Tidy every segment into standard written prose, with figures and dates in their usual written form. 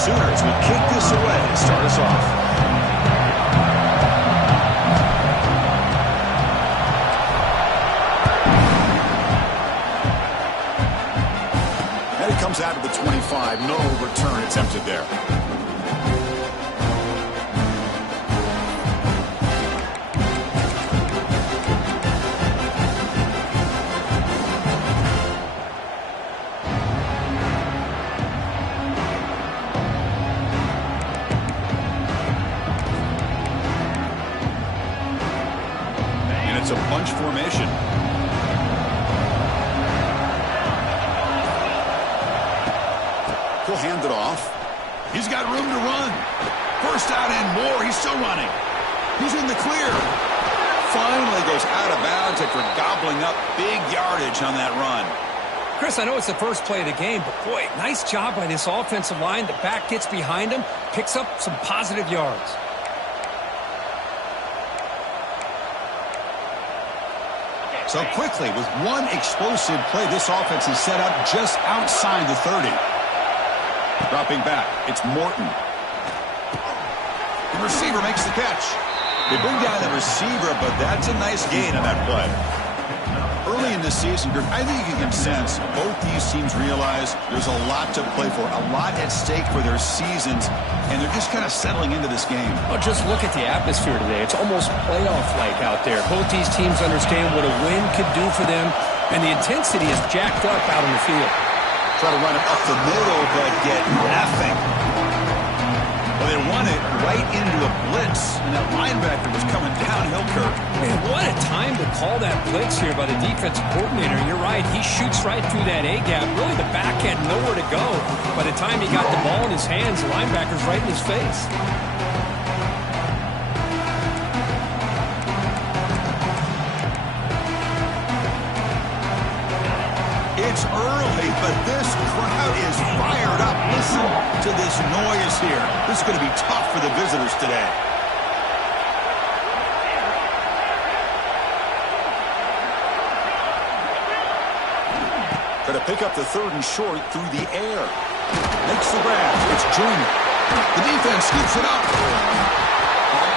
Sooners will kick this away to start us off. And it comes out of the 25. No return attempted there. It's a bunch formation. He'll hand it off. He's got room to run. First out and more. He's still running. He's in the clear. Finally goes out of bounds after gobbling up big yardage on that run. Chris, I know it's the first play of the game, but boy, nice job by this offensive line. The back gets behind him, picks up some positive yards. So quickly, with one explosive play, this offense is set up just outside the 30. Dropping back, it's Morton. The receiver makes the catch. They bring down the receiver, but that's a nice gain on that play. Early in the season, I think you can sense both these teams realize there's a lot to play for, a lot at stake for their seasons, and they're just kind of settling into this game. Oh, just look at the atmosphere today. It's almost playoff-like out there. Both these teams understand what a win could do for them, and the intensity is jacked up out on the field. Try to run it up the middle, but get nothing. Well, they run it right into a blitz, and that linebacker was coming downhill, Kirk. Man, what a time to call that blitz here by the defensive coordinator. You're right. He shoots right through that A-gap. Really, the back had nowhere to go. By the time he got the ball in his hands, the linebacker's right in his face. It's early, but this crowd is fired up. Listen to this noise here. This is going to be tough for the visitors today. Try to pick up the third and short through the air. Makes the grab. It's Junior. The defense scoops it up.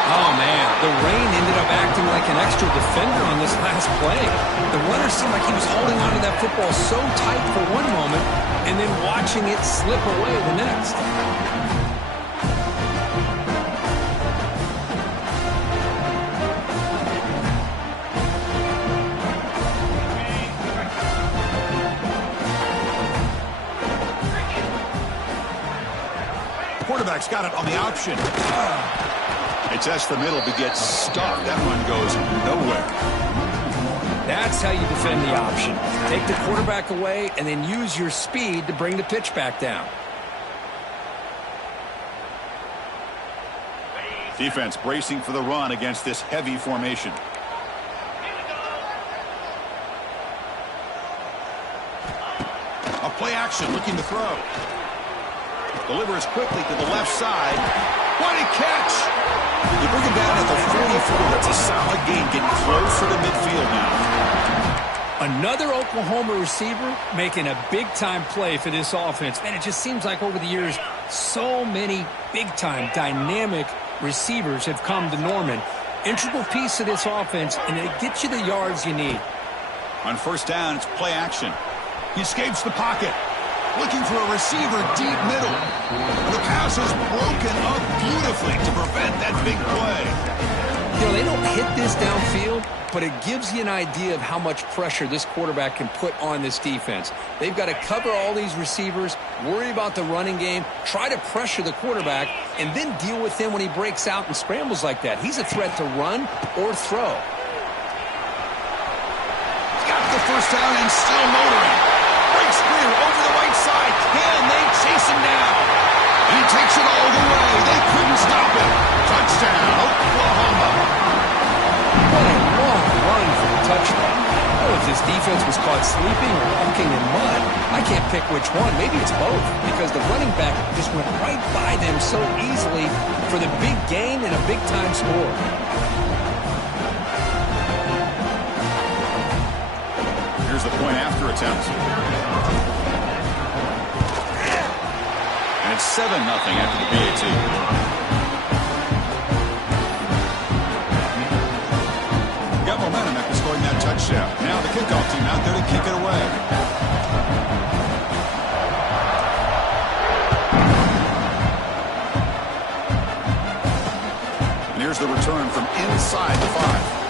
Oh, man, the rain ended up acting like an extra defender on this last play. The runner seemed like he was holding onto that football so tight for one moment and then watching it slip away the next. Quarterback's got it on the option. It tests the middle but gets stuck. That one goes nowhere. That's how you defend the option. Take the quarterback away and then use your speed to bring the pitch back down. Defense bracing for the run against this heavy formation. A play action looking to throw. Delivers quickly to the left side. What a catch! They bring him down at the 44. That's a solid gain, getting closer to midfield now. Another Oklahoma receiver making a big-time play for this offense. Man, it just seems like over the years, so many big-time, dynamic receivers have come to Norman. Integral piece of this offense, and it gets you the yards you need. On first down, it's play action. He escapes the pocket. Looking for a receiver deep middle. The pass is broken up beautifully to prevent that big play. You know, they don't hit this downfield, but it gives you an idea of how much pressure this quarterback can put on this defense. They've got to cover all these receivers, worry about the running game, try to pressure the quarterback, and then deal with him when he breaks out and scrambles like that. He's a threat to run or throw. He's got the first down and still motoring. Breaks through over the right side. Can they chase him down? He takes it all the way. They couldn't stop him. Touchdown, Oklahoma. What a long run for the touchdown. Oh, if this defense was caught sleeping or walking in mud, I can't pick which one. Maybe it's both, because the running back just went right by them so easily for the big gain and a big-time score. Here's the point after attempt. And it's 7-0 after the PAT. Got momentum after scoring that touchdown. Now the kickoff team out there to kick it away. And here's the return from inside the 5.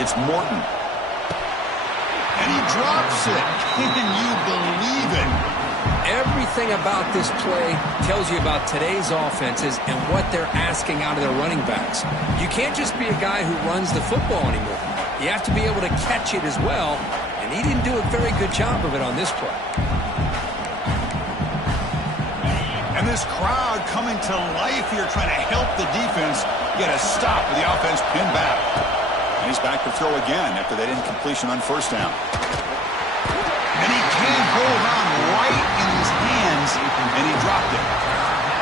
It's Morton. And he drops it. Can you believe it? Everything about this play tells you about today's offenses and what they're asking out of their running backs. You can't just be a guy who runs the football anymore. You have to be able to catch it as well, and he didn't do a very good job of it on this play. And this crowd coming to life here trying to help the defense get a stop with the offense pinned back. And he's back to throw again after that incompletion on first down. And he can't hold on right in his hands, and he dropped it.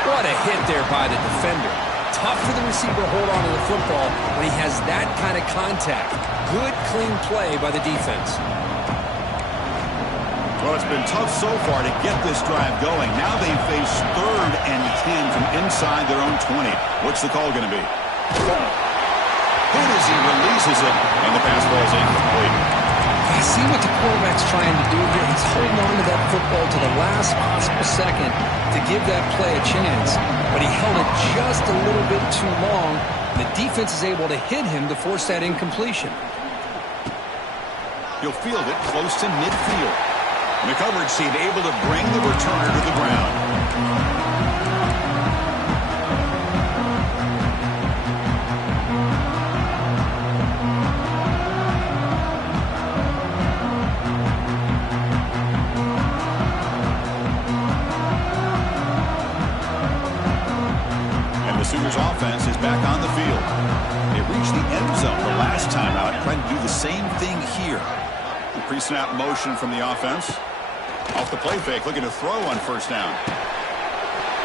What a hit there by the defender. Tough for the receiver to hold on to the football when he has that kind of contact. Good, clean play by the defense. Well, it's been tough so far to get this drive going. Now they face 3rd and 10 from inside their own 20. What's the call going to be? Hit as he releases it, and the pass ball is incomplete. I see what the quarterback's trying to do here. He's holding on to that football to the last possible second to give that play a chance. But he held it just a little bit too long. The defense is able to hit him to force that incompletion. He'll field it close to midfield. And the coverage team able to bring the returner to the ground. Sooners offense is back on the field. They reached the end zone the last time out, trying to do the same thing here. The pre-snap motion from the offense. Off the play fake, looking to throw on first down.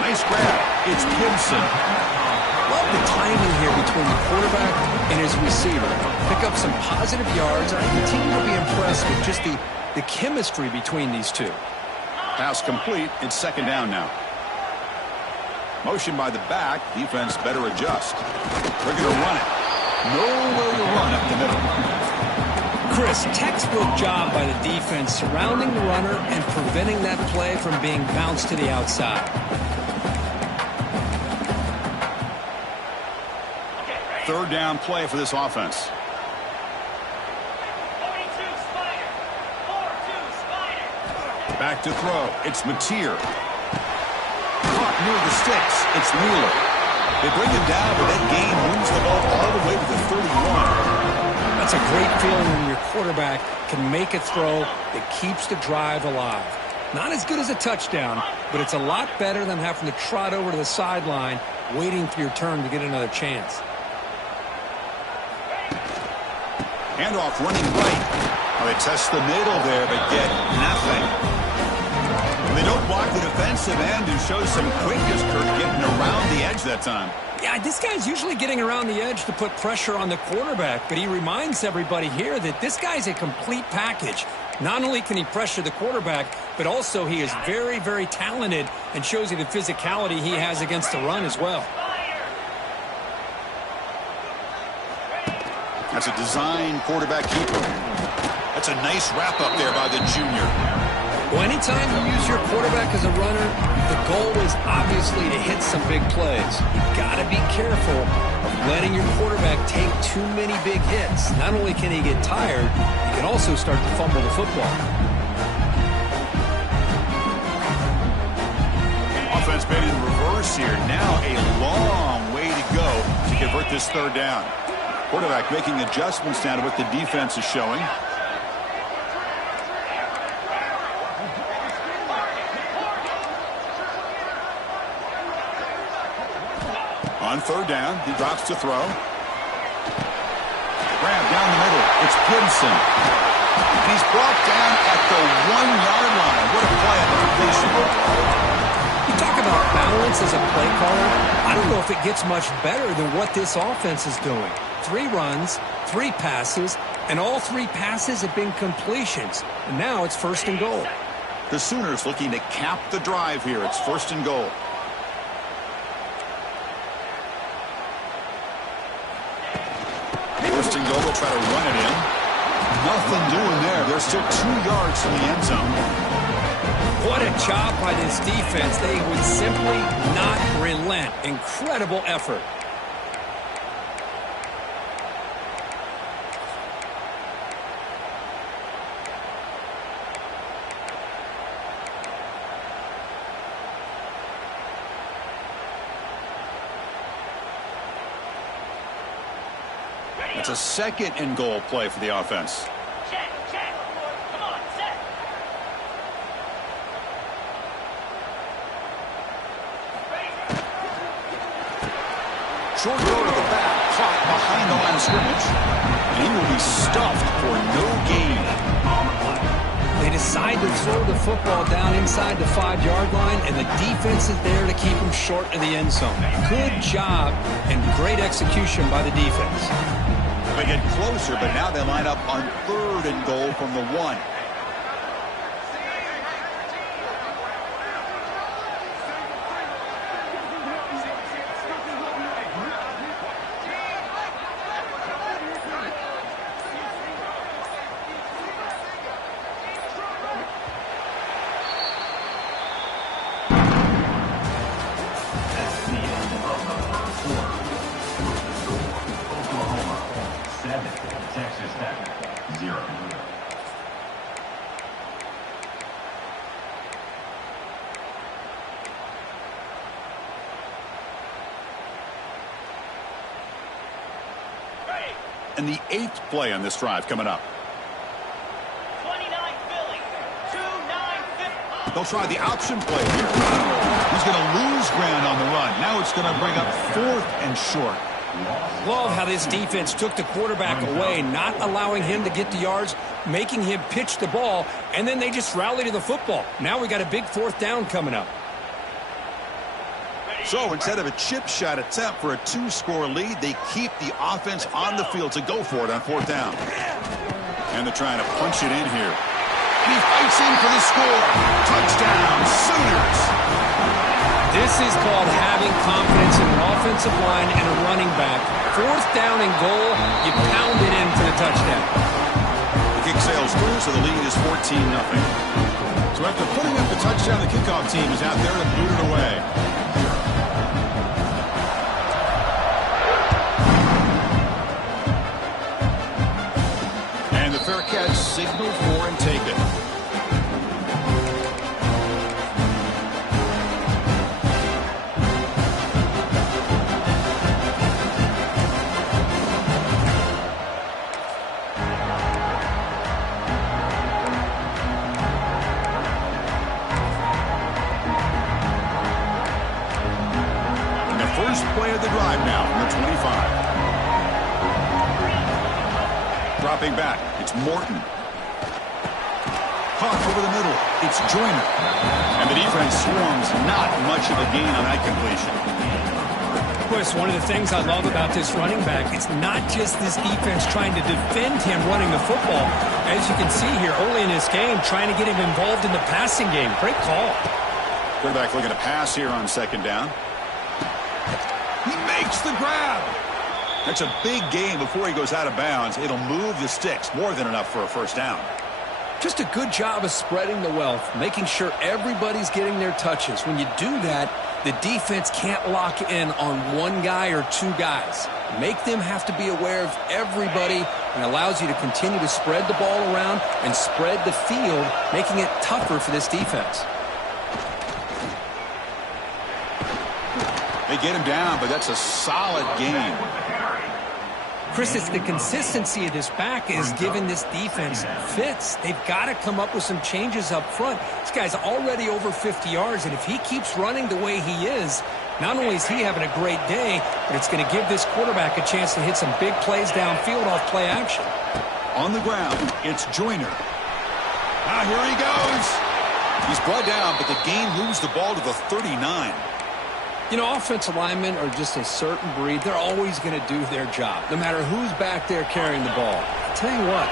Nice grab. It's Gibson. Love the timing here between the quarterback and his receiver. Pick up some positive yards. I continue to be impressed with just the chemistry between these two. Pass complete. It's second down now. Motion by the back. Defense better adjust. They're going to run it. Nowhere to run up the middle. Chris, textbook job by the defense surrounding the runner and preventing that play from being bounced to the outside. Third down play for this offense. Back to throw. It's Mateer. Caught near the sticks. It's Wheeler. They bring him down, but that gain moves the ball all the way to the 31. That's a great feeling when your quarterback can make a throw that keeps the drive alive. Not as good as a touchdown, but it's a lot better than having to trot over to the sideline waiting for your turn to get another chance. Handoff running right. Oh, they test the middle there, but get nothing. They don't block the defensive end and show some quickness, Kirk, getting around the edge that time. Yeah, this guy's usually getting around the edge to put pressure on the quarterback, but he reminds everybody here that this guy's a complete package. Not only can he pressure the quarterback, but also he is very, very talented and shows you the physicality he has against the run as well. That's a design quarterback keeper. That's a nice wrap up there by the junior. Well, anytime you use your quarterback as a runner, the goal is obviously to hit some big plays. You've got to be careful of letting your quarterback take too many big hits. Not only can he get tired, he can also start to fumble the football. Offense made in reverse here. Now a long way to go to convert this third down. Quarterback making adjustments now to what the defense is showing. On third down, he drops to throw. Grab down the middle. It's Gibson. And he's brought down at the 1-yard line. What a play on the completion. You talk about balance as a play caller. I don't know if it gets much better than what this offense is doing. 3 runs, 3 passes, and all 3 passes have been completions. And now it's 1st and goal. The Sooners looking to cap the drive here. It's 1st and goal. First and goal, they'll try to run it in. Nothing doing there. They're still 2 yards from the end zone. What a job by this defense. They would simply not relent. Incredible effort. It's a 2nd and goal play for the offense. Check. Come on, set. Short throw to the back, caught behind the line of scrimmage. And he will be stuffed for no gain. They decide to throw the football down inside the 5-yard line, and the defense is there to keep them short of the end zone. Good job and great execution by the defense. They get closer, but now they line up on 3rd and goal from the 1. And the 8th play on this drive coming up. 29 Philly. 2-9 They'll try the option play here. He's going to lose ground on the run. Now it's going to bring up 4th and short. Love how this defense took the quarterback away, not allowing him to get the yards, making him pitch the ball, and then they just rally to the football. Now we got a big 4th down coming up. So instead of a chip shot attempt for a 2-score lead, they keep the offense on the field to go for it on 4th down. And they're trying to punch it in here. And he fights in for the score. Touchdown, Sooners. This is called having confidence in an offensive line and a running back. 4th down and goal, you pound it in for the touchdown. The kick sails through, so the lead is 14-0. So after putting up the touchdown, the kickoff team is out there to boot it away. Fair catch, signal for and take it. And the first play of the drive now from the 25. Dropping back, it's Morton. Caught over the middle, it's Joyner. And the defense swarms, not much of a gain on that completion. Chris, one of the things I love about this running back, it's not just this defense trying to defend him running the football. As you can see here, early in this game, trying to get him involved in the passing game. Great call. Quarterback looking to pass here on 2nd down. He makes the grab. That's a big gain before he goes out of bounds. It'll move the sticks. More than enough for a 1st down. Just a good job of spreading the wealth, making sure everybody's getting their touches. When you do that, the defense can't lock in on 1 guy or 2 guys. Make them have to be aware of everybody, and allows you to continue to spread the ball around and spread the field, making it tougher for this defense. They get him down, but that's a solid game. Chris, it's the consistency of this back is giving this defense fits. They've got to come up with some changes up front. This guy's already over 50 yards, and if he keeps running the way he is, Not only is he having a great day, but it's going to give this quarterback a chance to hit some big plays downfield off play action. On the ground, it's Joyner. Now here he goes. He's brought down, but the game moves the ball to the 39. You know, offensive linemen are just a certain breed. They're always going to do their job, no matter who's back there carrying the ball. I'll tell you what,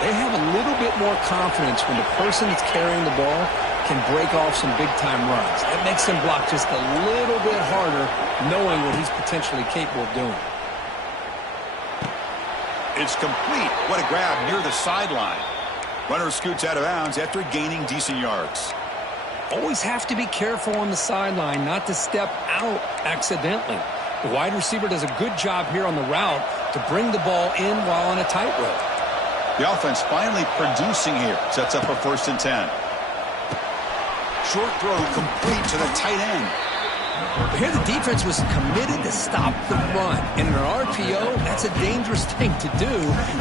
they have a little bit more confidence when the person that's carrying the ball can break off some big-time runs. That makes them block just a little bit harder, knowing what he's potentially capable of doing. It's complete. What a grab near the sideline. Runner scoots out of bounds after gaining decent yards. Always have to be careful on the sideline not to step out accidentally. The wide receiver does a good job here on the route to bring the ball in while on a tightrope. The offense finally producing here. Sets up a 1st and 10. Short throw complete to the tight end. But here the defense was committed to stop the run. And in an RPO, that's a dangerous thing to do.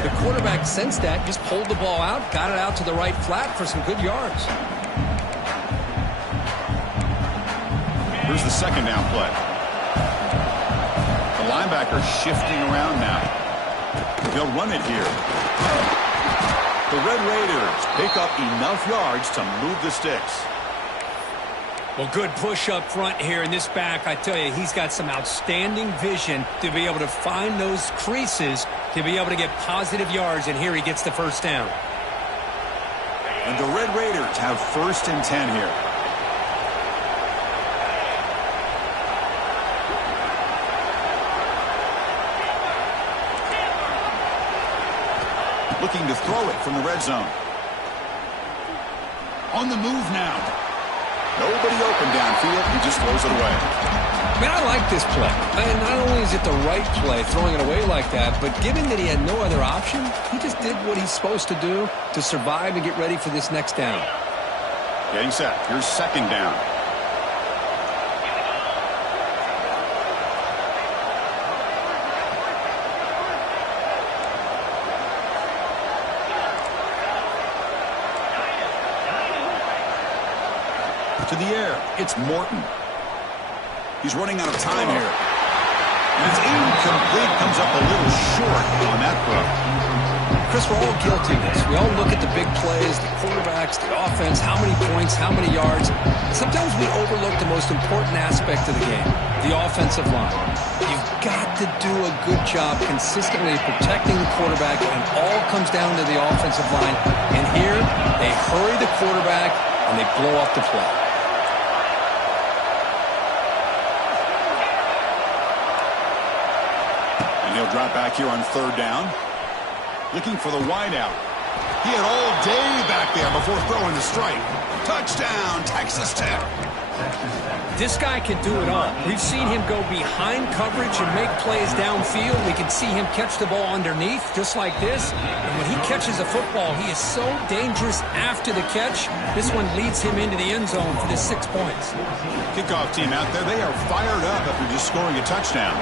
The quarterback sensed that, just pulled the ball out, got it out to the right flat for some good yards. Here's the 2nd down play. The linebacker shifting around now. He'll run it here. The Red Raiders pick up enough yards to move the sticks. Well, good push up front here in this back. I tell you, he's got some outstanding vision to be able to find those creases to be able to get positive yards, and here he gets the 1st down. And the Red Raiders have 1st and 10 here. Looking to throw it from the red zone. On the move now. Nobody open downfield. He just throws it away. Man, I like this play. And not only is it the right play, throwing it away like that, but given that he had no other option, he just did what he's supposed to do to survive and get ready for this next down. Getting set. Here's 2nd down. To the air, it's Morton. He's running out of time here. And it's incomplete. Comes up a little short on that throw. Chris, we're all guilty of this. We all look at the big plays, the quarterbacks, the offense, how many points, how many yards. Sometimes we overlook the most important aspect of the game, the offensive line. You've got to do a good job consistently protecting the quarterback, and all comes down to the offensive line. And here, they hurry the quarterback, and they blow up the play. He'll drop back here on 3rd down. Looking for the wideout. He had all day back there before throwing the strike. Touchdown, Texas Tech. This guy can do it all. We've seen him go behind coverage and make plays downfield. We can see him catch the ball underneath, just like this. And when he catches a football, he is so dangerous after the catch. This one leads him into the end zone for the 6 points. Kickoff team out there, they are fired up after just scoring a touchdown.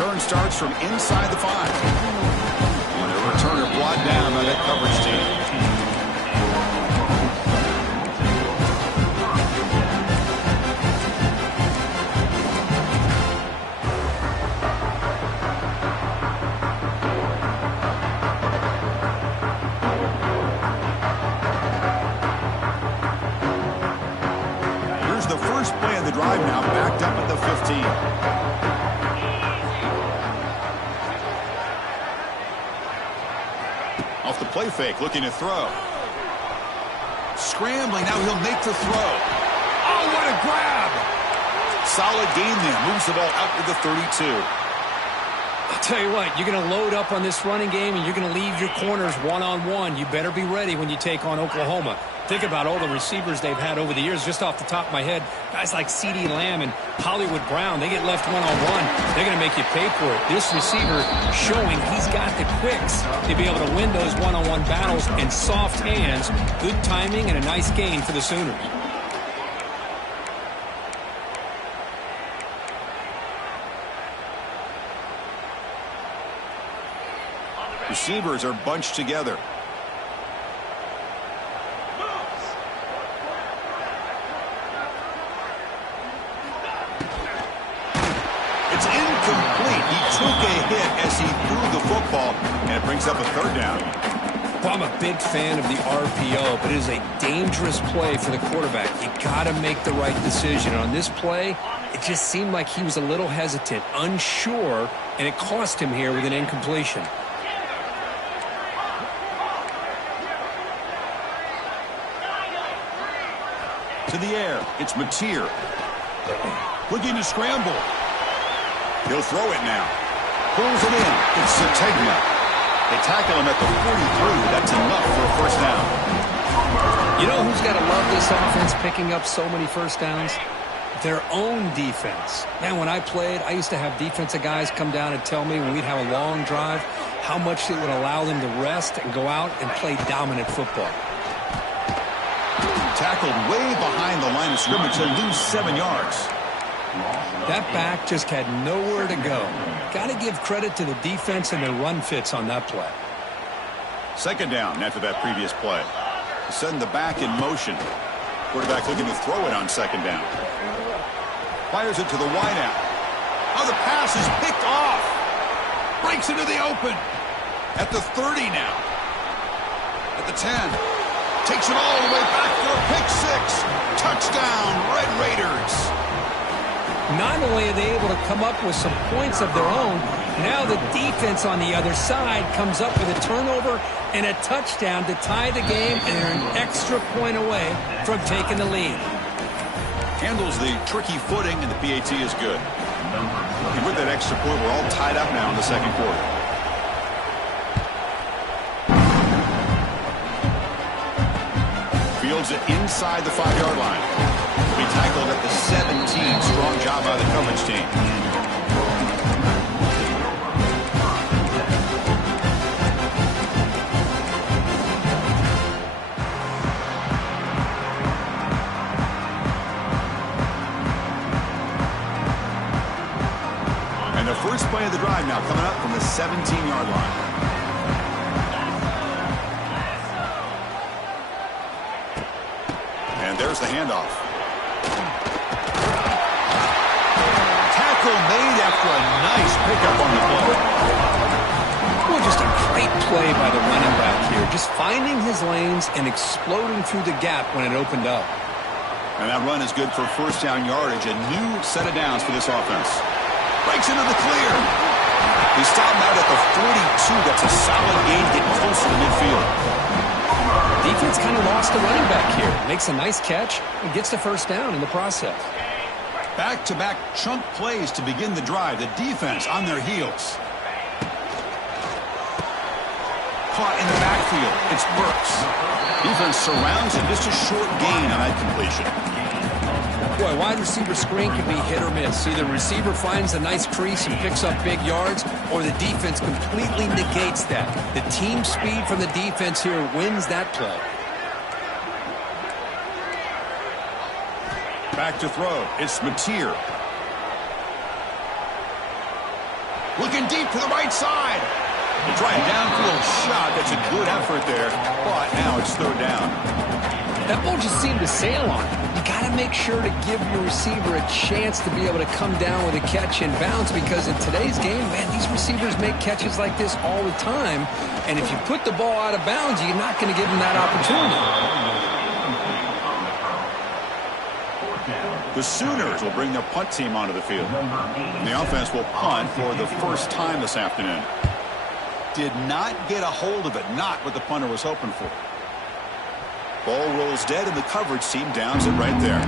Return starts from inside the 5. And a returner brought down by that coverage team. Here's the first play of the drive now, backed up at the 15. Off the play fake, looking to throw. Scrambling, now he'll make the throw. Oh, what a grab! Solid gain there, moves the ball out to the 32. I'll tell you what, you're going to load up on this running game, and you're going to leave your corners one-on-one. You better be ready when you take on Oklahoma. Think about all the receivers they've had over the years. Just off the top of my head, guys like CeeDee Lamb and Hollywood Brown, they get left one-on-one. They're going to make you pay for it. This receiver showing he's got the quicks to be able to win those one-on-one battles and soft hands, good timing, and a nice gain for the Sooners. Receivers are bunched together. It's incomplete. He took a hit as he threw the football, and it brings up a third down. Well, I'm a big fan of the RPO, but it is a dangerous play for the quarterback. You got to make the right decision. On this play, it just seemed like he was a little hesitant, unsure, and it cost him here with an incompletion. To the air, it's Mateer. Looking to scramble. He'll throw it now. Pulls it in. It's Sategna. They tackle him at the 43. That's enough for a first down. You know who's got to love this offense picking up so many first downs? Their own defense. Man, when I played, I used to have defensive guys come down and tell me when we'd have a long drive how much it would allow them to rest and go out and play dominant football. Tackled way behind the line of scrimmage to lose 7 yards. That back just had nowhere to go. Got to give credit to the defense and their run fits on that play. Second down after that previous play. Send the back in motion. Quarterback looking to throw it on second down. Fires it to the wideout. Oh, the pass is picked off. Breaks into the open. At the 30 now. At the 10. Takes it all the way back for a pick six. Touchdown, Red Raiders. Not only are they able to come up with some points of their own, now the defense on the other side comes up with a turnover and a touchdown to tie the game, and they're an extra point away from taking the lead. Handles the tricky footing, and the PAT is good. And with that extra point, we're all tied up now in the second quarter. Fields it inside the 5-yard line. Be tackled at the 17. Strong job by the coverage team. And the first play of the drive now coming up from the 17-yard line. And there's the handoff. Tackle made after a nice pickup on the play. Well, just a great play by the running back here. Just finding his lanes and exploding through the gap when it opened up. And that run is good for first down yardage. A new set of downs for this offense. Breaks into the clear. He stopped him out at the 42. That's a solid gain, getting close to the midfield. Defense kind of lost the running back here. Makes a nice catch and gets the first down in the process. Back-to-back chunk plays to begin the drive. The defense on their heels. Caught in the backfield. It's Burks. Defense surrounds him. Just a short gain on that completion. Boy, wide receiver screen can be hit or miss. Either the receiver finds a nice crease and picks up big yards, or the defense completely negates that. The team speed from the defense here wins that play. Back to throw. It's Mateer. Looking deep to the right side. They try a downfield shot. That's a good effort there, but now it's third down. That ball just seemed to sail on it. You got to make sure to give your receiver a chance to be able to come down with a catch and bounce, because in today's game, man, these receivers make catches like this all the time, and if you put the ball out of bounds, you're not going to give them that opportunity. The Sooners will bring their punt team onto the field. And the offense will punt for the first time this afternoon. Did not get a hold of it, not what the punter was hoping for. Ball rolls dead, and the coverage team downs it right there.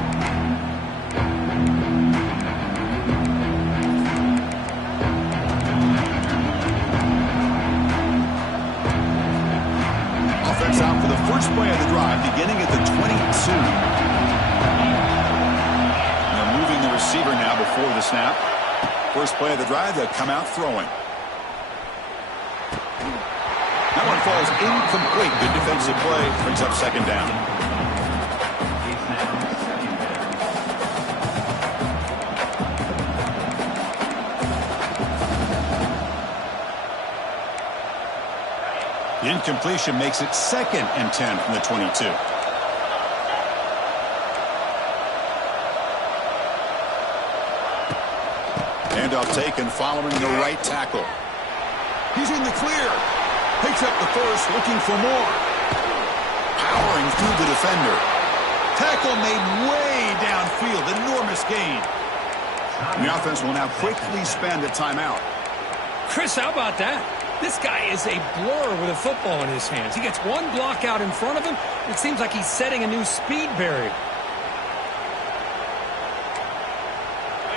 Offense out for the first play of the drive, beginning at the 22. They're moving the receiver now before the snap. First play of the drive, they'll come out throwing. That one falls incomplete. Good defensive play. Brings up second down. The incompletion makes it second and 10 from the 22. Handoff taken following the right tackle. He's in the clear. Picks up the first, looking for more. Powering through the defender. Tackle made way downfield. Enormous gain. The offense will now quickly spend a timeout. Chris, how about that? This guy is a blur with a football in his hands. He gets one block out in front of him. It seems like he's setting a new speed barrier.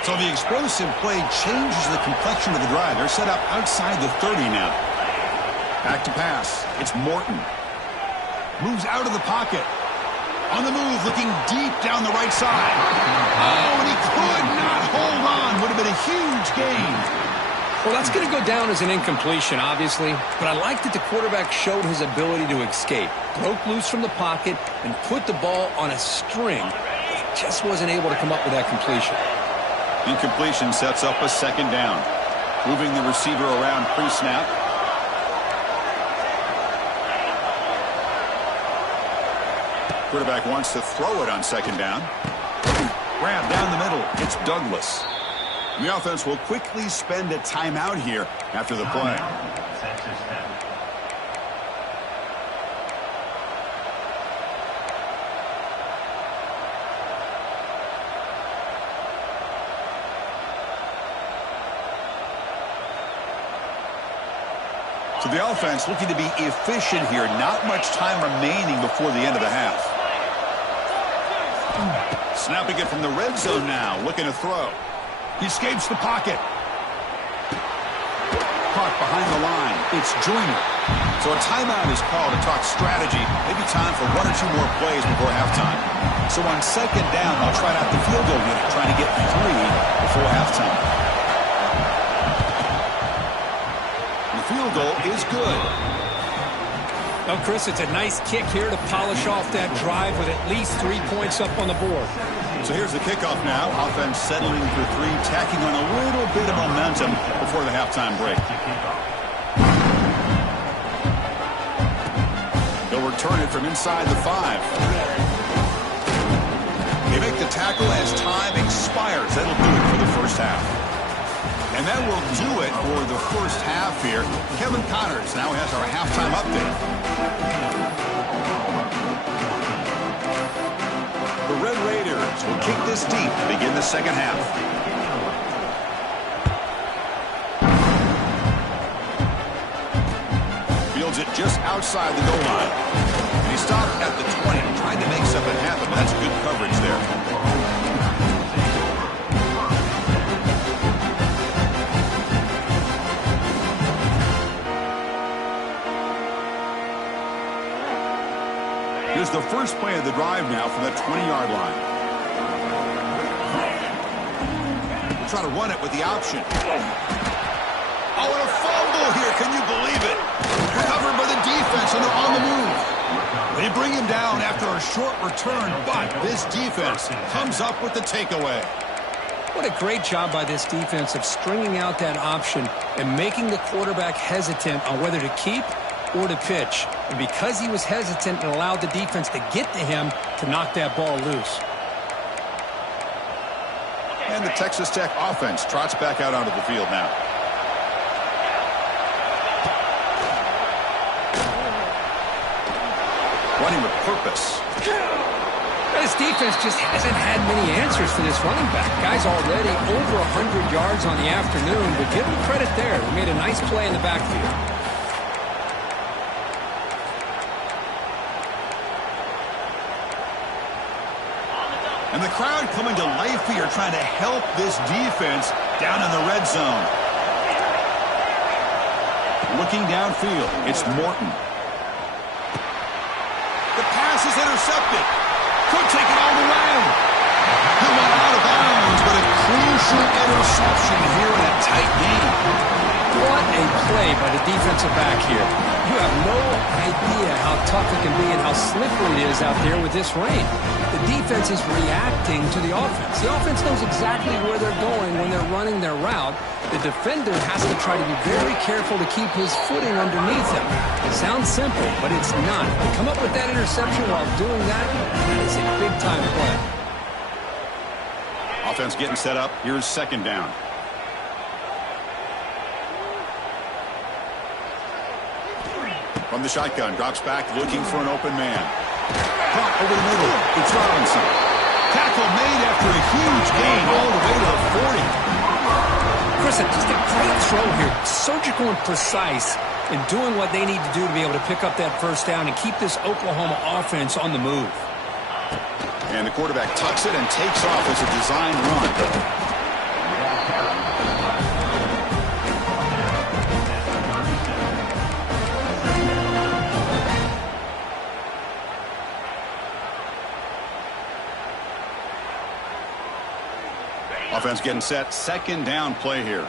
So the explosive play changes the complexion of the drive. They're set up outside the 30 now. Back to pass. It's Morton. Moves out of the pocket. On the move, looking deep down the right side. Oh, and he could not hold on. Would have been a huge gain. Well, that's going to go down as an incompletion, obviously. But I like that the quarterback showed his ability to escape. Broke loose from the pocket and put the ball on a string. Just wasn't able to come up with that completion. Incompletion sets up a second down. Moving the receiver around pre-snap. Quarterback wants to throw it on second down. Grab down the middle. It's Douglas. The offense will quickly spend a timeout here after the play. So the offense looking to be efficient here. Not much time remaining before the end of the half. Snapping it from the red zone now. Looking to throw. He escapes the pocket. Caught behind the line. It's Joyner. So a timeout is called to talk strategy. Maybe time for one or two more plays before halftime. So on second down, they'll try out the field goal unit, trying to get 3 before halftime. The field goal is good. Well, Chris, it's a nice kick here to polish off that drive with at least 3 points up on the board. So here's the kickoff now. Offense settling for 3, tacking on a little bit of momentum before the halftime break. They'll return it from inside the 5. They make the tackle as time expires. That'll do it for the first half. And that will do it for the first half here. Kevin Connors now has our halftime update. The Red Raiders will kick this deep to begin the second half. Fields it just outside the goal line. And he stopped at the 20, trying to make something happen, but that's good coverage there. Here's the first play of the drive now from that 20-yard line. We'll try to run it with the option. Oh, and a fumble here. Can you believe it? Recovered by the defense, and they're on the move. They bring him down after a short return, but this defense comes up with the takeaway. What a great job by this defense of stringing out that option and making the quarterback hesitant on whether to keep or to pitch. And because he was hesitant, it allowed the defense to get to him to knock that ball loose. And the Texas Tech offense trots back out onto the field now. Running with purpose. This defense just hasn't had many answers for this running back. Guy's already over 100 yards on the afternoon, but give him credit there. He made a nice play in the backfield. And the crowd coming to life here, trying to help this defense down in the red zone. Looking downfield, it's Morton. The pass is intercepted. Could take it all the way. He went out of bounds, but a crucial interception here in a tight game. What a play by the defensive back here. You have no idea how tough it can be and how slippery it is out there with this rain. The defense is reacting to the offense. The offense knows exactly where they're going when they're running their route. The defender has to try to be very careful to keep his footing underneath him. It sounds simple, but it's not. To come up with that interception while doing that is a big-time play. Offense getting set up. Here's second down. From the shotgun, drops back, looking for an open man. Caught over the middle. It's Robinson. Tackle made after a huge gain all the way to the 40. Chris, just a great throw here. Surgical and precise in doing what they need to do to be able to pick up that first down and keep this Oklahoma offense on the move. And the quarterback tucks it and takes off as a design run. Offense getting set. Second down play here.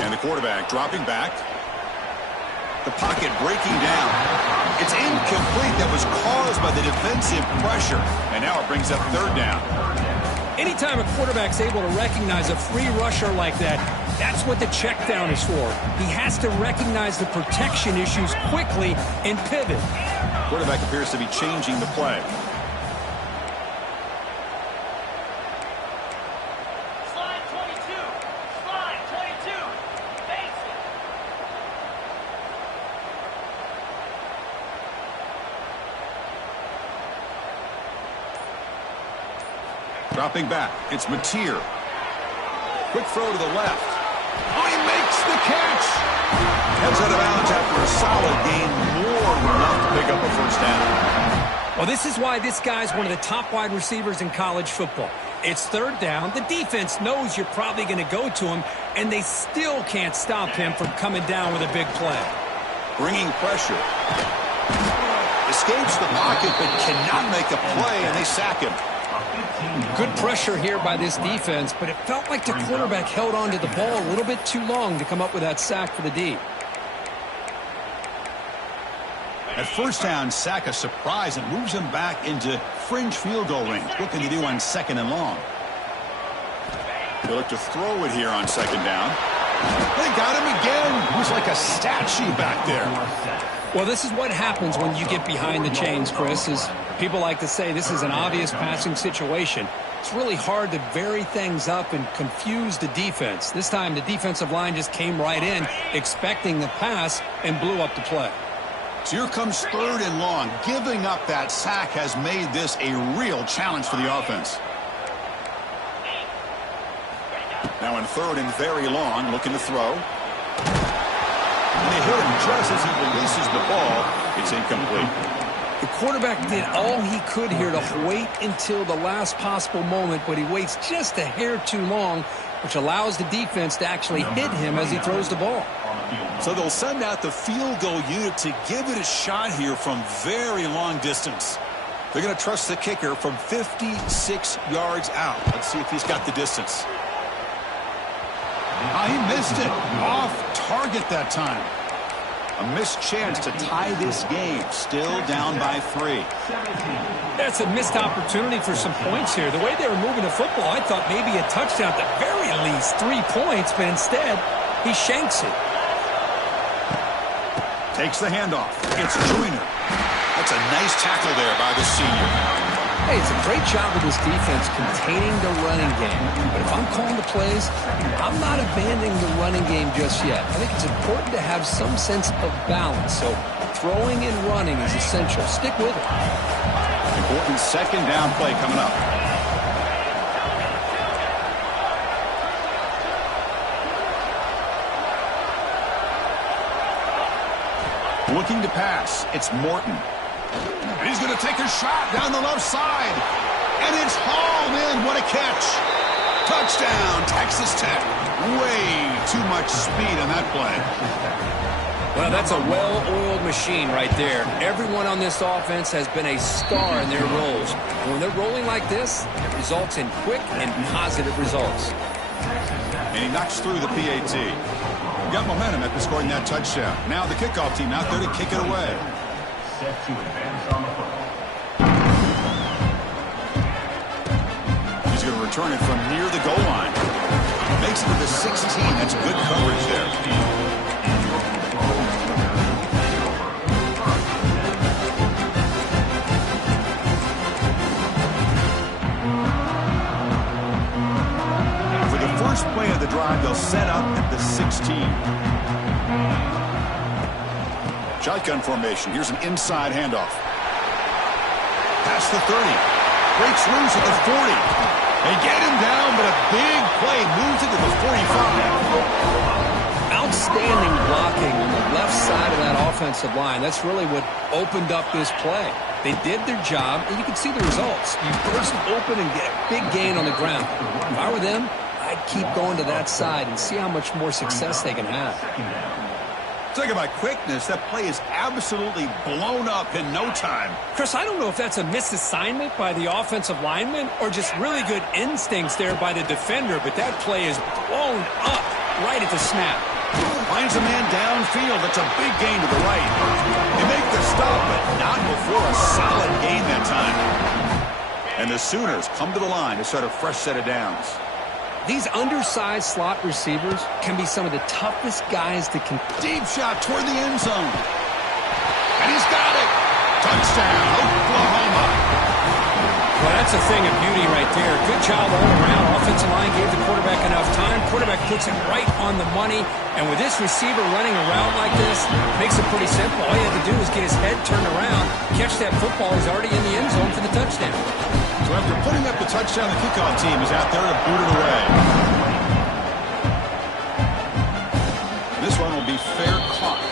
And the quarterback dropping back. The pocket breaking down. It's incomplete. That was caused by the defensive pressure. And now it brings up third down. Anytime a quarterback's able to recognize a free rusher like that, that's what the check down is for. He has to recognize the protection issues quickly and pivot. Quarterback appears to be changing the play. Slide 22. Slide 22. Face it. Dropping back. It's Mateer. Quick throw to the left. Oh, he makes the catch. Heads out of bounds after a solid gain. More than enough to pick up a first down. Well, this is why this guy's one of the top wide receivers in college football. It's third down. The defense knows you're probably going to go to him, and they still can't stop him from coming down with a big play. Bringing pressure. Escapes the pocket, but cannot make a play, and they sack him. Good pressure here by this defense, but it felt like the quarterback held on to the ball a little bit too long to come up with that sack for the D. At first down, sack a surprise and moves him back into fringe field goal range. What can he do on second and long? They look to throw it here on second down. They got him again. He was like a statue back there. Well, this is what happens when you get behind the chains, Chris. Is people like to say this is an obvious passing situation. It's really hard to vary things up and confuse the defense. This time, the defensive line just came right in, expecting the pass, and blew up the play. So here comes third and long. Giving up that sack has made this a real challenge for the offense. Now in third and very long, looking to throw. And they hit him just as he releases the ball. It's incomplete. The quarterback did all he could here to wait until the last possible moment, but he waits just a hair too long, which allows the defense to actually hit him as he throws the ball. So they'll send out the field goal unit to give it a shot here from very long distance. They're going to trust the kicker from 56 yards out. Let's see if he's got the distance. He missed it. Off target that time. A missed chance to tie this game. Still down by 3. That's a missed opportunity for some points here. The way they were moving the football, I thought maybe a touchdown, at the very least 3 points, but instead he shanks it. Takes the handoff. It's Joyner. That's a nice tackle there by the senior. Hey, it's a great job of this defense containing the running game. But if I'm calling the plays, I'm not abandoning the running game just yet. I think it's important to have some sense of balance. So throwing and running is essential. Stick with it. Important second down play coming up. Looking to pass. It's Morton. And he's going to take a shot down the left side. And it's hauled in. What a catch. Touchdown, Texas Tech. Way too much speed on that play. Well, that's a well-oiled machine right there. Everyone on this offense has been a star in their roles. And when they're rolling like this, it results in quick and positive results. And he knocks through the PAT. Got momentum after scoring that touchdown. Now the kickoff team out there to kick it away. He's going to return it from near the goal line. Makes it to the 16. That's good coverage there. first play of the drive, they'll set up at the 16. Shotgun formation. Here's an inside handoff. Past the 30. Breaks loose at the 40. They get him down, but a big play moves it to the 45. Outstanding blocking on the left side of that offensive line. That's really what opened up this play. They did their job, and you can see the results. You burst open and get a big gain on the ground. If I were them, I'd keep going to that side and see how much more success they can have. Talk about quickness. That play is absolutely blown up in no time. Chris, I don't know if that's a misassignment by the offensive lineman or just really good instincts there by the defender, but that play is blown up right at the snap. Finds a man downfield. That's a big gain to the right. They make the stop, but not before a solid gain that time. And the Sooners come to the line to start a fresh set of downs. These undersized slot receivers can be some of the toughest guys to compete. Deep shot toward the end zone. And he's got it. Touchdown, Oklahoma. Well, that's a thing of beauty right there. Good job all around. Offensive line gave the quarterback enough time. Quarterback puts it right on the money. And with this receiver running around like this, makes it pretty simple. All you have to do is get his head turned around, catch that football. He's already in the end zone for the touchdown. So after putting up the touchdown, the kickoff team is out there to boot it away. This one will be fair caught.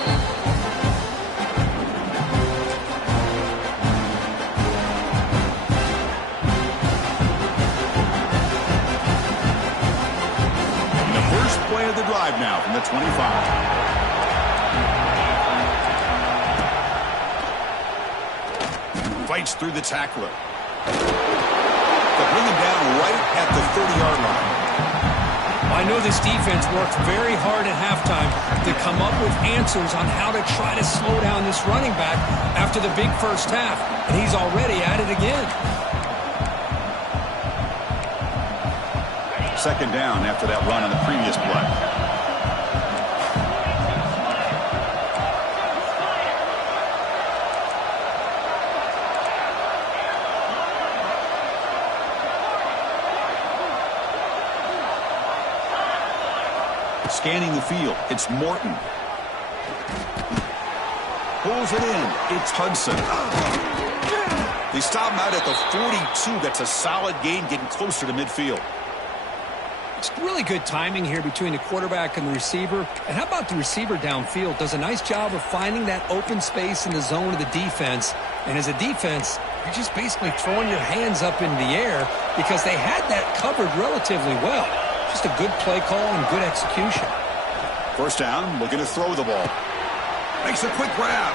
Play of the drive now from the 25. Fights through the tackler. They'll bring him down right at the 30-yard line. I know this defense worked very hard at halftime to come up with answers on how to try to slow down this running back after the big first half, and he's already at it again. Second down after that run on the previous play. Scanning the field, it's Morton. Pulls it in, it's Hudson. They stop him out at the 42. That's a solid gain, getting closer to midfield. It's really good timing here between the quarterback and the receiver. And how about the receiver downfield? Does a nice job of finding that open space in the zone of the defense. And as a defense, you're just basically throwing your hands up in the air because they had that covered relatively well. Just a good play call and good execution. First down, looking to throw the ball. Makes a quick grab.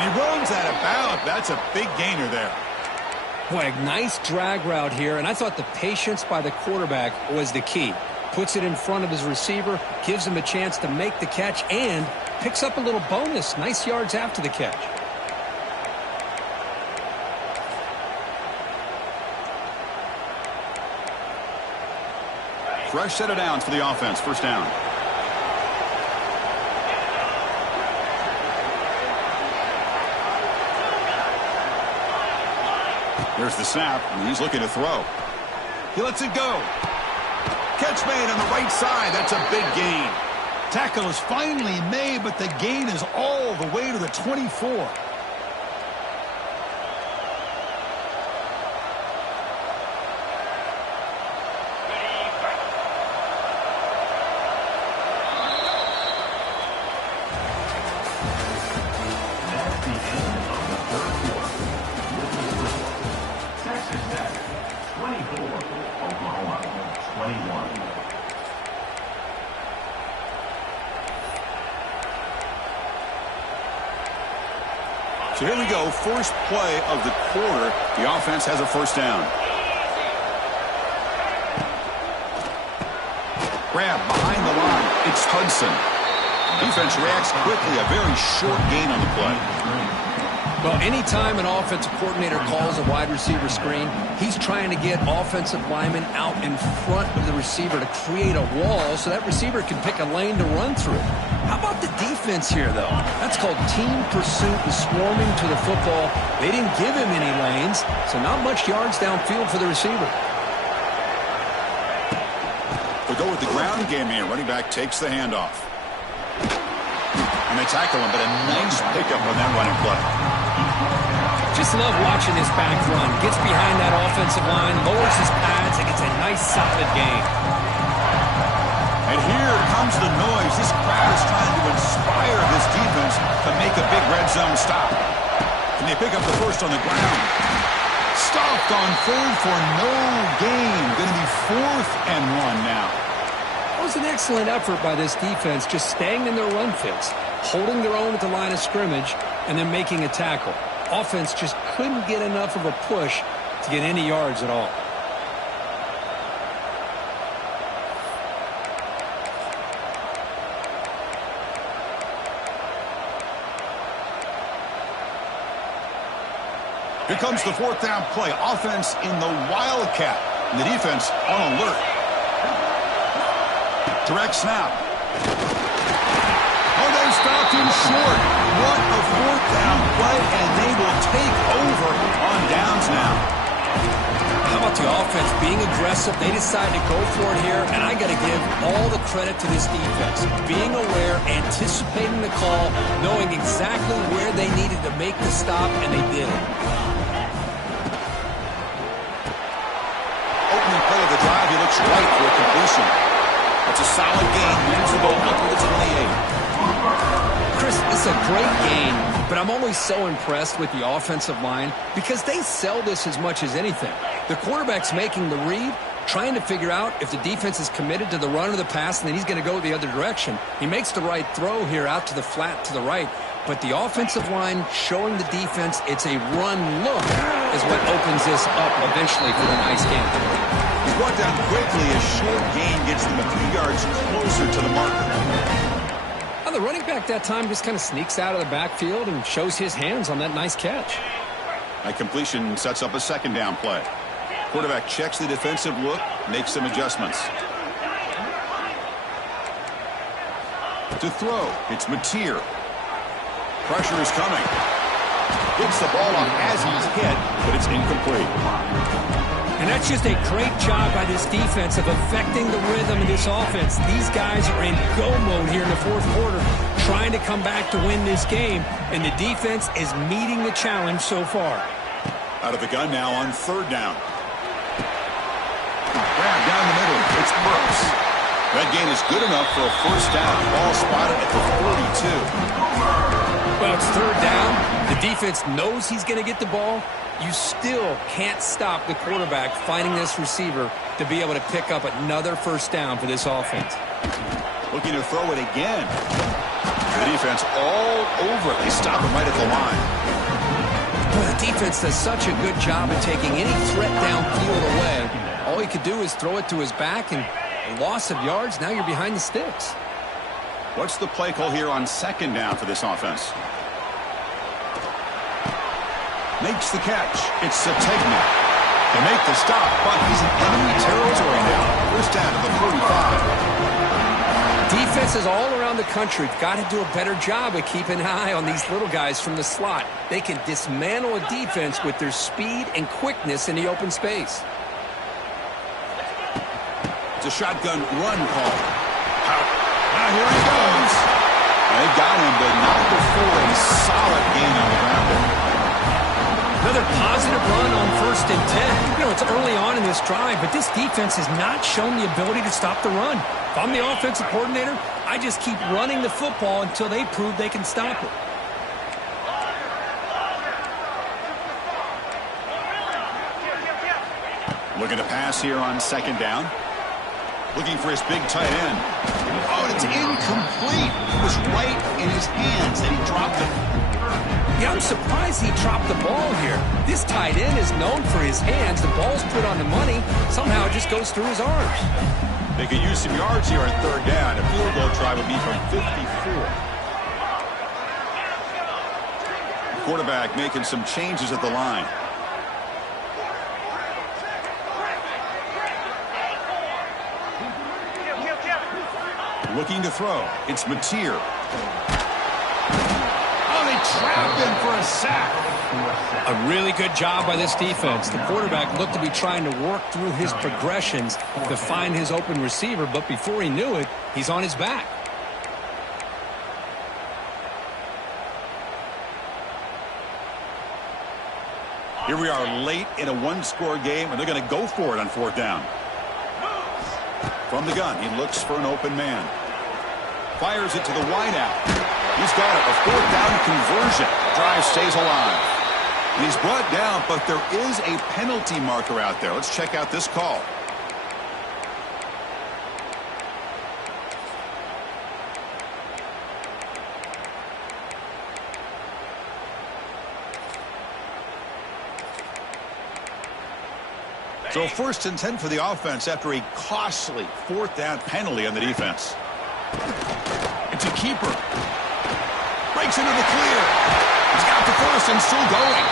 And he runs out of bounds. That's a big gainer there. Boy, a nice drag route here, and I thought the patience by the quarterback was the key. Puts it in front of his receiver, gives him a chance to make the catch, and picks up a little bonus. Nice yards after the catch. Fresh set of downs for the offense. First down. There's the snap, and he's looking to throw. He lets it go. Catch made on the right side. That's a big gain. Tackle is finally made, but the gain is all the way to the 24. So here we go, first play of the quarter. The offense has a first down. Grab behind the line. It's Hudson. Defense reacts quickly. A very short gain on the play. Well, anytime an offensive coordinator calls a wide receiver screen, he's trying to get offensive linemen out in front of the receiver to create a wall so that receiver can pick a lane to run through. How about the defense here, though? That's called team pursuit and swarming to the football. They didn't give him any lanes, so not much yards downfield for the receiver. The They'll go with the ground game here. Running back takes the handoff. And they tackle him, but a nice pickup on that running play. Just love watching this back run. Gets behind that offensive line, lowers his pads, and gets a nice solid gain. And here comes the noise. This crowd is trying to inspire this defense to make a big red zone stop. Can they pick up the first on the ground? Stopped on third for no gain. Going to be 4th and 1 now. It was an excellent effort by this defense, just staying in their run fits, holding their own at the line of scrimmage, and then making a tackle. Offense just couldn't get enough of a push to get any yards at all. Here comes the 4th down play. Offense in the Wildcat. And the defense on alert. Direct snap. Oh, they stopped him short. What a 4th down play, and they will take over on downs now. How about the offense being aggressive? They decided to go for it here, and I got to give all the credit to this defense. Being aware, anticipating the call, knowing exactly where they needed to make the stop, and they did it. Opening play of the drive, he looks right for a completion. That's a solid gain. Wins the ball up to the 28. Chris, it's a great game, but I'm always so impressed with the offensive line because they sell this as much as anything. The quarterback's making the read, trying to figure out if the defense is committed to the run or the pass, and then he's going to go the other direction. He makes the right throw here out to the flat to the right, but the offensive line showing the defense it's a run look is what opens this up eventually for the nice game. He's brought down quickly. A short gain gets them a few yards closer to the marker. Now the running back that time just kind of sneaks out of the backfield and shows his hands on that nice catch. That completion sets up a 2nd down play. Quarterback checks the defensive look, makes some adjustments. To throw, it's Mateer. Pressure is coming. Gets the ball off as he's hit, but it's incomplete. And that's just a great job by this defense of affecting the rhythm of this offense. These guys are in go mode here in the 4th quarter, trying to come back to win this game, and the defense is meeting the challenge so far. Out of the gun now on 3rd down. Grab down the middle. It's Brooks. That gain is good enough for a 1st down. Ball spotted at the 42. Well, it's 3rd down. The defense knows he's going to get the ball. You still can't stop the quarterback finding this receiver to be able to pick up another 1st down for this offense. Looking to throw it again. The defense all over it. They stop him right at the line. Well, the defense does such a good job of taking any threat downfield away. All he could do is throw it to his back, and a loss of yards, now you're behind the sticks. What's the play call here on 2nd down for this offense? Makes the catch. It's Sategna. They make the stop, but he's in enemy territory now. 1st down to the 45. Defenses all around the country have got to do a better job of keeping an eye on these little guys from the slot. They can dismantle a defense with their speed and quickness in the open space. It's a shotgun run call. Now here he goes. They got him, but not before a solid gain on the ground there. Another positive run on 1st and 10. You know, it's early on in this drive, but this defense has not shown the ability to stop the run. If I'm the offensive coordinator, I just keep running the football until they prove they can stop it. Looking to pass here on 2nd down. Looking for his big tight end. Oh, it's incomplete. It was right in his hands, and he dropped it. Yeah, I'm surprised he dropped the ball here. This tight end is known for his hands. The ball's put on the money. Somehow it just goes through his arms. They could use some yards here on 3rd down. A field goal try would be from 54. Quarterback making some changes at the line. Looking to throw. It's Mateer. Oh, they trapped him for a sack. A really good job by this defense. The quarterback looked to be trying to work through his progressions to find his open receiver, but before he knew it, he's on his back. Here we are late in a one-score game, and they're going to go for it on fourth down. From the gun, he looks for an open man. Fires it to the wideout. He's got it. A fourth down conversion. Drive stays alive. And he's brought down, but there is a penalty marker out there. Let's check out this call. So 1st and 10 for the offense after a costly fourth down penalty on the defense. It's a keeper. Breaks into the clear. He's got the first and still going.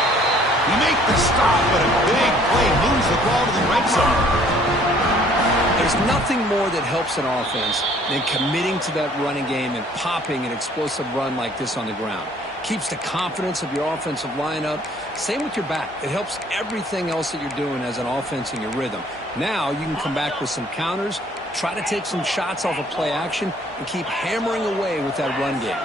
You make the stop, but a big play moves the ball to the red zone. There's nothing more that helps an offense than committing to that running game and popping an explosive run like this on the ground. Keeps the confidence of your offensive lineup. Same with your back. It helps everything else that you're doing as an offense in your rhythm. Now you can come back with some counters, try to take some shots off of play action, and keep hammering away with that run game.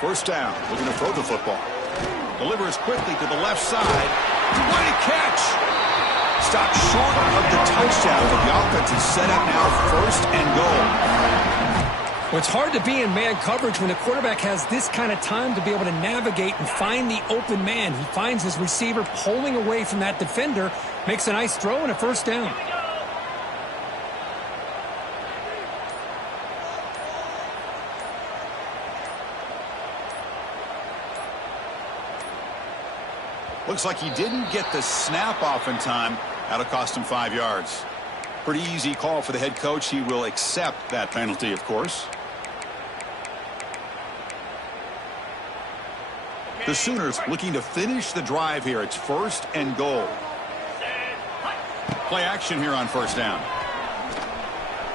First down, looking to throw the football. Delivers quickly to the left side. What a catch! Stopped short of the touchdown, but the offense is set up now, 1st and goal. Well, it's hard to be in man coverage when the quarterback has this kind of time to be able to navigate and find the open man. He finds his receiver pulling away from that defender, makes a nice throw and a first down. Looks like he didn't get the snap off in time. That'll cost him 5 yards. Pretty easy call for the head coach. He will accept that penalty, of course. The Sooners looking to finish the drive here. It's 1st and goal. Play action here on first down.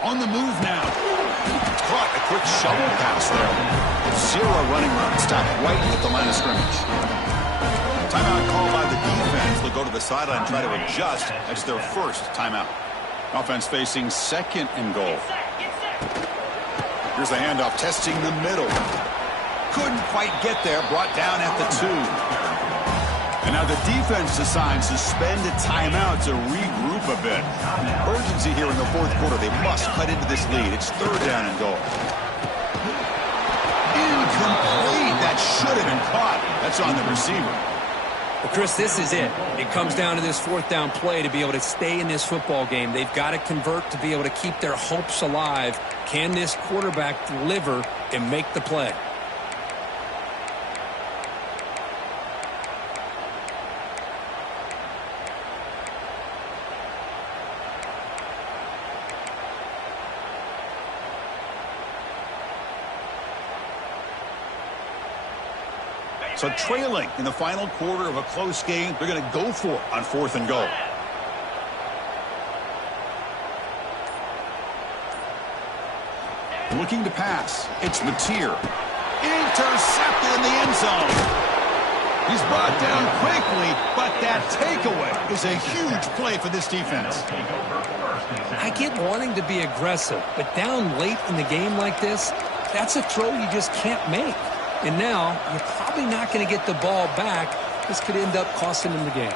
On the move now. Caught a quick shovel pass there. 0 running run. Stopped right at the line of scrimmage. Timeout called by the defense. They'll go to the sideline and try to adjust. That's their first timeout. Offense facing 2nd and goal. Here's the handoff, testing the middle. Couldn't quite get there. Brought down at the 2. And now the defense decides to spend a timeout to regroup a bit. Urgency here in the 4th quarter. They must cut into this lead. It's 3rd down and goal. Incomplete. That should have been caught. That's on the receiver. Well, Chris, this is it. It comes down to this 4th down play to be able to stay in this football game. They've got to convert to be able to keep their hopes alive. Can this quarterback deliver and make the play? So trailing in the final quarter of a close game, they're going to go for it on 4th and goal. Looking to pass. It's Mateer. Intercepted in the end zone. He's brought down quickly, but that takeaway is a huge play for this defense. I get wanting to be aggressive, but down late in the game like this, that's a throw you just can't make. And now, you're probably not going to get the ball back. This could end up costing him the game.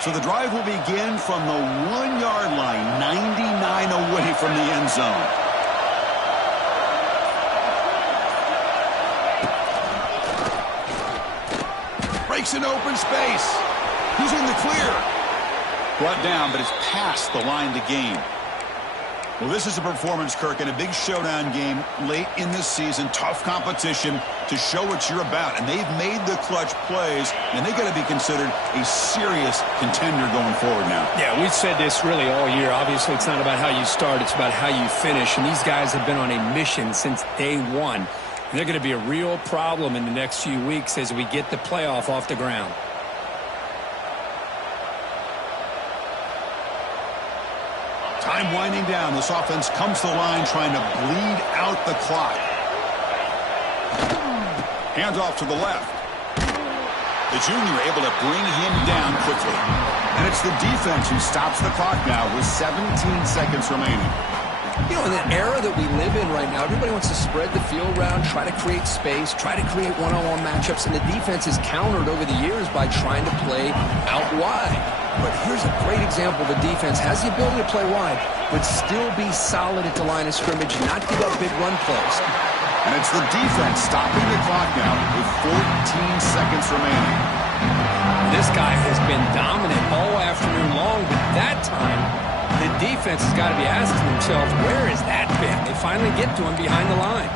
So the drive will begin from the 1-yard line, 99 away from the end zone. Breaks an open space. He's in the clear. Brought down, but it's past the line to gain. Well, this is a performance, Kirk, in a big showdown game late in the season. Tough competition to show what you're about. And they've made the clutch plays, and they've got to be considered a serious contender going forward now. Yeah, we've said this really all year. Obviously, it's not about how you start. It's about how you finish. And these guys have been on a mission since day one. And they're going to be a real problem in the next few weeks as we get the playoff off the ground. Time winding down. This offense comes to the line trying to bleed out the clock. Hands off to the left. The junior able to bring him down quickly. And it's the defense who stops the clock now with 17 seconds remaining. You know, in the era that we live in right now, everybody wants to spread the field around, try to create space, try to create one-on-one matchups, and the defense is countered over the years by trying to play out wide. But here's a great example. The defense has the ability to play wide, but still be solid at the line of scrimmage, not give up big run plays. And it's the defense stopping the clock now with 14 seconds remaining. This guy has been dominant all afternoon long, but that time, the defense has got to be asking themselves, where has that been? They finally get to him behind the line.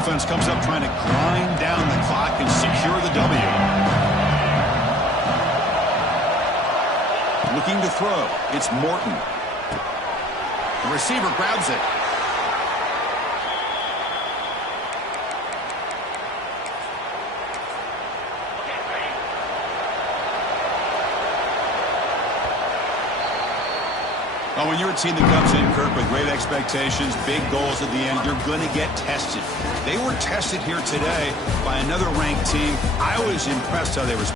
Offense comes up trying to grind down the clock and secure the W. Looking to throw. It's Morton. The receiver grabs it. Well, when you're a team that comes in, Kirk, with great expectations, big goals at the end, you're going to get tested. They were tested here today by another ranked team. I was impressed how they responded.